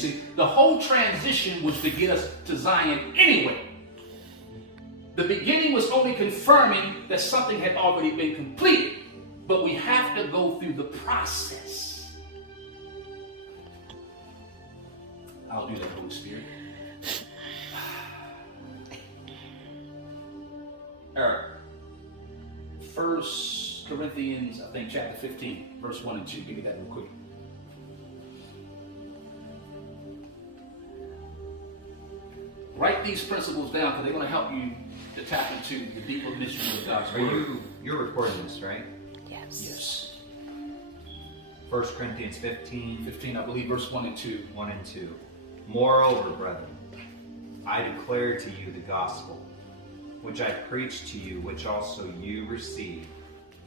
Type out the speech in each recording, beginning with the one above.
See, the whole transition was to get us to Zion anyway. The beginning was only confirming that something had already been completed, but we have to go through the process. I'll do that, Holy Spirit. All right. 1 Corinthians, I think, chapter 15, verse 1 and 2. Give me that real quick. Write these principles down because they're going to help you to tap into the deeper mystery of God's word. You're recording this, right? Yes. Yes. 1 Corinthians 15. 15, I believe, verse 1 and 2. 1 and 2. Moreover, brethren, I declare to you the gospel, which I preached to you, which also you received,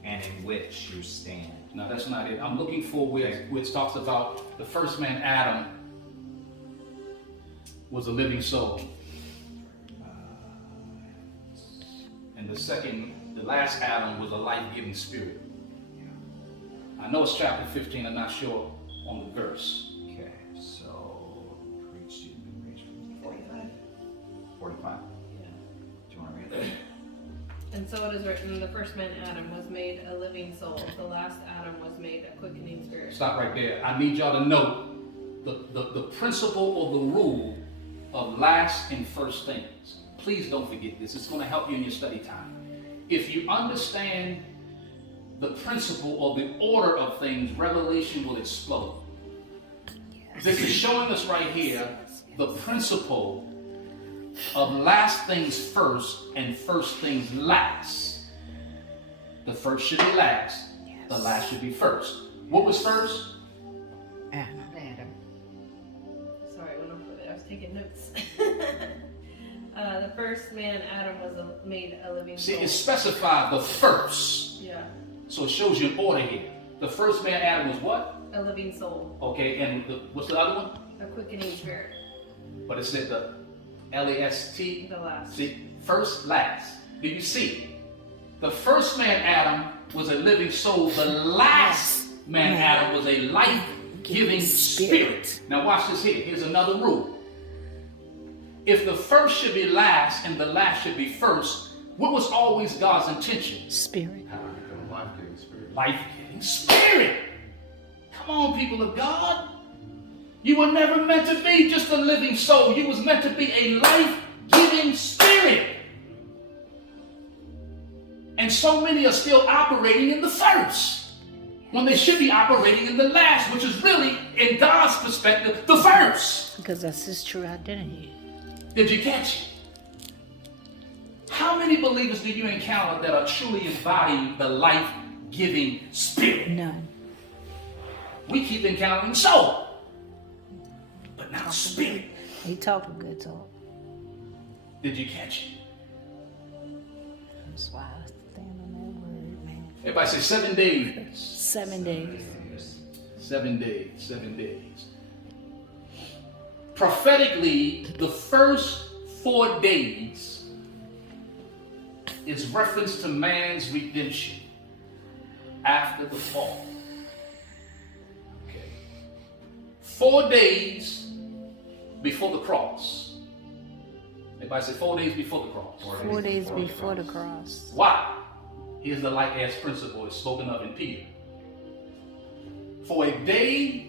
and in which you stand. No, that's not it. I'm looking for where it talks about the first man, Adam, was a living soul. And the last Adam was a life-giving spirit. I know it's chapter 15, I'm not sure on the verse. Okay, so preach to you. 45. 45? Yeah. Do you want to read that? And so it is written, the first man Adam was made a living soul. The last Adam was made a quickening spirit. Stop right there. I need y'all to note the principle or the rule of last and first things. Please don't forget this. It's going to help you in your study time. If you understand the principle or the order of things, revelation will explode. Yes. This is showing us right here the principle of last things first and first things last. The first should be last. Yes. The last should be first. What was first? Adam. Sorry, I went over there. I was taking notes. The first man, Adam, was made a living soul. See, it specified the first. Yeah. So it shows you an order here. The first man, Adam, was what? A living soul. Okay, and what's the other one? A quickening spirit. But it said the L-A-S-T. The last. See, first, last. Do you see? The first man, Adam, was a living soul. The last man, Adam, was a life-giving spirit. Now watch this here. Here's another rule. If the first should be last and the last should be first, what was always God's intention? Spirit. How to become a life-giving spirit. Life-giving spirit. Come on, people of God. You were never meant to be just a living soul. You was meant to be a life-giving spirit. And so many are still operating in the first when they should be operating in the last, which is really, in God's perspective, the first. Because that's his true identity. Did you catch it? How many believers do you encounter that are truly embodying the life-giving spirit? None. We keep encountering soul, but not spirit. He talking good talk. Did you catch it? That's why I stand on that word, man. Everybody say 7 days. 7 days. 7 days. 7 days. Prophetically, the first 4 days is reference to man's redemption after the fall. Okay. 4 days before the cross. Everybody say 4 days before the cross. 4 days before the cross. Why? Here's the like-as principle. It's spoken of in Peter. For a day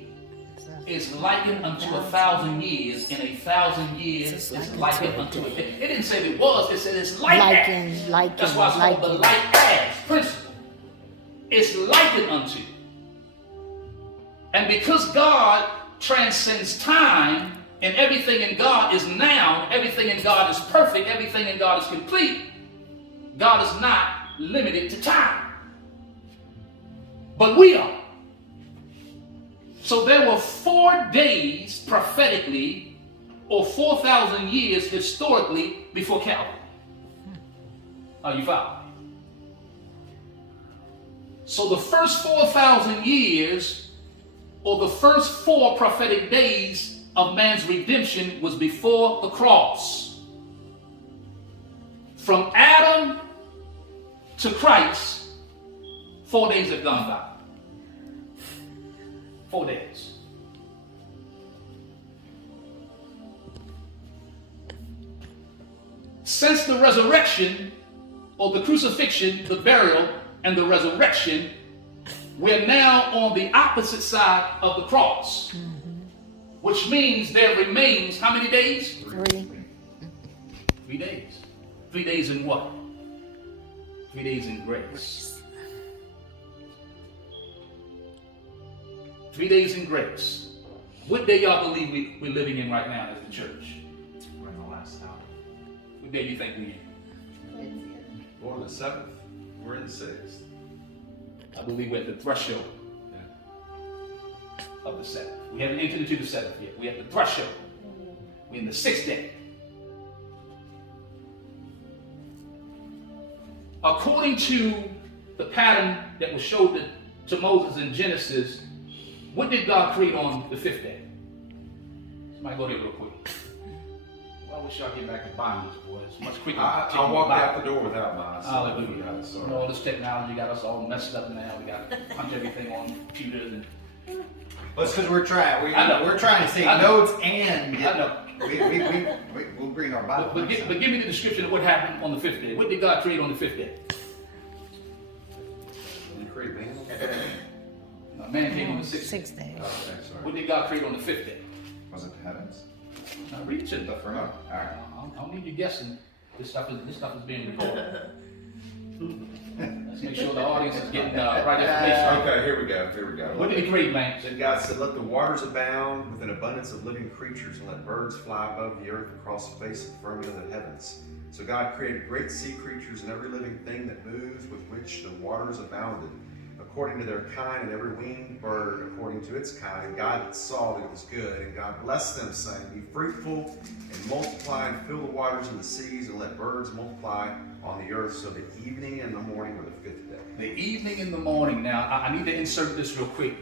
is likened unto 1,000 years, and 1,000 years is likened unto a day. It didn't say it was, it said it's likened. That's why it's called the like-as principle. It's likened unto. And because God transcends time, and everything in God is now, everything in God is perfect, everything in God is complete, God is not limited to time. But we are. So there were 4 days prophetically, or 4,000 years historically before Calvary. Are you following? So the first 4,000 years, or the first 4 prophetic days of man's redemption was before the cross. From Adam to Christ, 4 days have gone by. 4 days. Since the resurrection, or the crucifixion, the burial, and the resurrection, we're now on the opposite side of the cross. Which means there remains how many days? 3. 3 days. 3 days in what? 3 days in grace. 3 days in grace. What day y'all believe we're living in right now as the church? We're in the last hour. What day do you think we're in? We're on the 7th. We're in the 6th. I believe we're at the threshold of the 7th. We haven't entered into the 7th yet. We're at the threshold. We're in the 6th day. According to the pattern that was showed to Moses in Genesis, what did God create on the 5th day? Somebody go there real quick. Well, I wish y'all get back to bondage, boys. It's much quicker. I walked out the door without mine. Hallelujah. Sorry. All this technology got us all messed up now. We got to punch everything on computers and. Well, it's because we're trying. I know. We're trying to take I know. notes and I know. we'll bring our Bible. But give me the description of what happened on the 5th day. What did God create on the 5th day? You create man? No, man came on the 6th day. 6 days. Oh, okay, sorry. What did God create on the 5th day? Was it the heavens? Now read it to me. All right. I don't need you guessing. This stuff is being recorded. Let's make sure the audience is getting right information. Okay, here we go. What did he create, man? Then God said, let the waters abound with an abundance of living creatures, and let birds fly above the earth across the face of the firmament of the heavens. So God created great sea creatures and every living thing that moves, with which the waters abounded, according to their kind, and every winged bird according to its kind. And God saw that it was good, and God blessed them, saying, be fruitful and multiply, and fill the waters in the seas, and let birds multiply on the earth. So the evening and the morning were the 5th day. The evening and the morning. Now, I need to insert this real quick.